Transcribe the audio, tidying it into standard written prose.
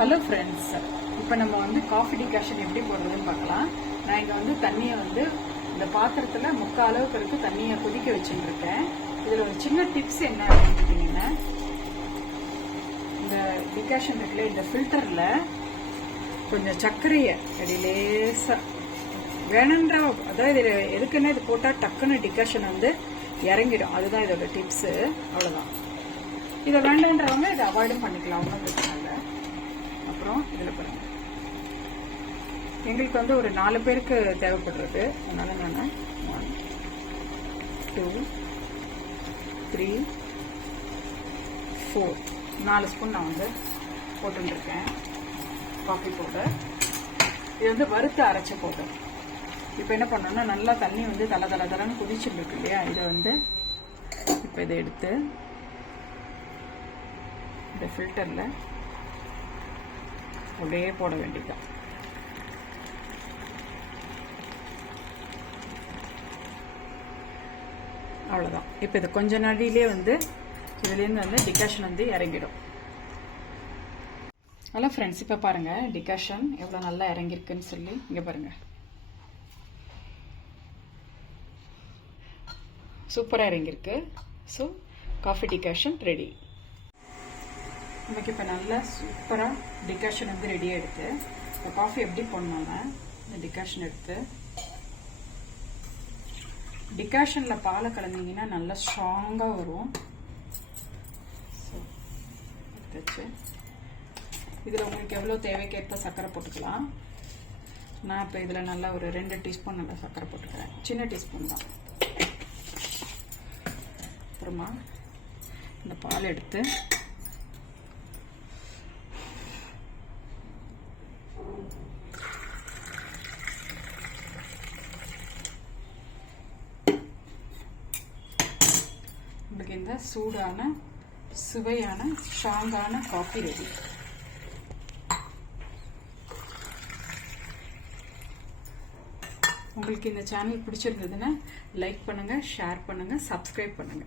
Hello friends, இப்போ நம்ம வந்து காஃபி டிகாஷன் எப்படி போடுறதுன்னு பார்க்கலாம். நான் இங்கே வந்து தண்ணியை வந்து இந்த பாத்திரத்தில் முக்கால் அளவுக்கு இருக்கு தண்ணியை கொதிக்க வச்சுட்டு இருக்கேன். இதில் ஒரு சின்ன டிப்ஸ் என்ன அப்படின்னு பார்த்தீங்கன்னா, இந்த டிகாஷன் இருக்குல்ல, இந்த ஃபில்டரில் கொஞ்சம் சர்க்கரையை அப்படி லேசாக வேணுன்ற, அதாவது இது எதுக்குன்னா இது போட்டால் டக்குன்னு டிகாஷன் வந்து இறங்கிடும். அதுதான் இதோட டிப்ஸு. அவ்வளோதான். இதை வேண்டான்றவங்க இதை அவாய்டும் பண்ணிக்கலாம், ஒன்றும் பிரச்சனை இல்லை. அப்புறம் இதில் பாருங்க, எங்களுக்கு வந்து ஒரு 4 பேருக்கு தேவைப்படுறது. அதனால நான் 1 2 3 4 4 ஸ்பூன் நான் வந்து போட்டுருக்கேன் காஃபி பவுடர். இது வந்து வறுத்து அரைச்ச பவுடர். இப்போ என்ன பண்ணணும்னா, நல்லா தண்ணி வந்து தலன்னு குதிச்சுட்டு இருக்கு இல்லையா, இதை வந்து இப்போ இதை எடுத்து இந்த ஃபில்டரில் அப்படியே போட வேண்டியதுதான். அவ்வளோதான். இப்போ இது கொஞ்ச நாளிலே வந்து இதுலேருந்து வந்து டிகாஷன் வந்து இறங்கிடும். ஹலோ ஃப்ரெண்ட்ஸ், இப்போ பாருங்கள் டிகாஷன் எவ்வளோ நல்லா இறங்கியிருக்குன்னு சொல்லி. இங்கே பாருங்கள், சூப்பராக இறங்கியிருக்கு. So coffee decoction ready. நமக்கு இப்போ நல்லா சூப்பராக டிகாஷன் வந்து ரெடியாக எடுத்து, இப்போ காஃபி எப்படி போடணும்னா, இந்த டிகாஷன் எடுத்து டிகாஷனில் பாலை கலந்தீங்கன்னா நல்லா ஸ்ட்ராங்காக வரும். ஸோ எடுத்து இதில் உங்களுக்கு எவ்வளோ தேவைக்கேற்ப சர்க்கரை போட்டுக்கலாம். நான் இப்போ இதில் நல்லா ஒரு 2 டீஸ்பூன் நல்லா சர்க்கரை போட்டுக்கிறேன். சின்ன டீஸ்பூன் தான். அப்புறமா இந்த பால் எடுத்து உங்களுக்கு இந்த சூடான சுவையான ஸ்ட்ராங்கான காஃபி ரெடி. உங்களுக்கு இந்த சேனல் பிடிச்சிருந்ததுன்னா லைக் பண்ணுங்க, ஷேர் பண்ணுங்க, சப்ஸ்கிரைப் பண்ணுங்க.